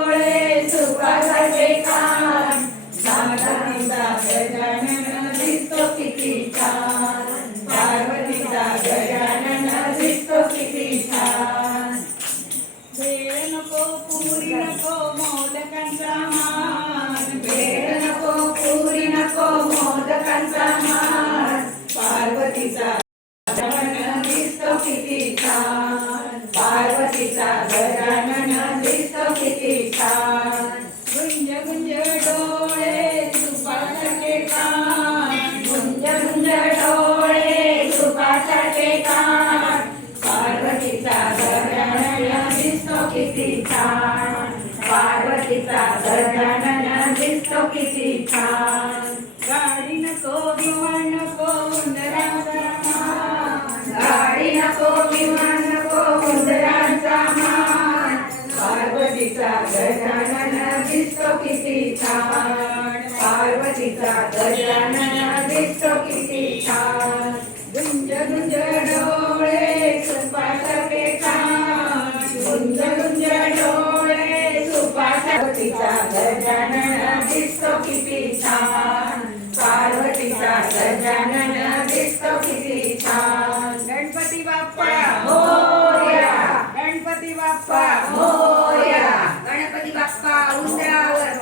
डोळे सुखाचे कान गणपतीचा गजानन दिसतो किती छान पार्वतीचा गजानन दिसतो किती छान भेळ नको पुरी नको मोदकांचा मान भेळ नको पुरी नको मोदकांचा मान पार्वतीचा गजानन दिसतो किती छान पार्वतीचा गजानन दिसतो किती छान गुंज गुंज डोळे सुपासारखे कान गुंज गुंज डोळे सुपासारखे कान पार्वतीचा गजानन दिसतो किती छान पार्वतीचा गजानन दिसतो किती छान गाडी नको विमान नको उंदराचा मान गाडी नको विमान नको उंदराचा मान पार्वतीचा गजानन दिसतो किती छान पार्वतीचा गजानन दिसतो किती छान गुंज गुंज डोळे सुपासारखे कान गुंज गुंज डोळे सुपासारखीचा गजानन दिसतो किती छान पार्वतीचा गजानन दिसतो किती छान गणपती बाप्पा मोरया गणपती बाप्पा मोरया गणपती बाप्पा उंदरावर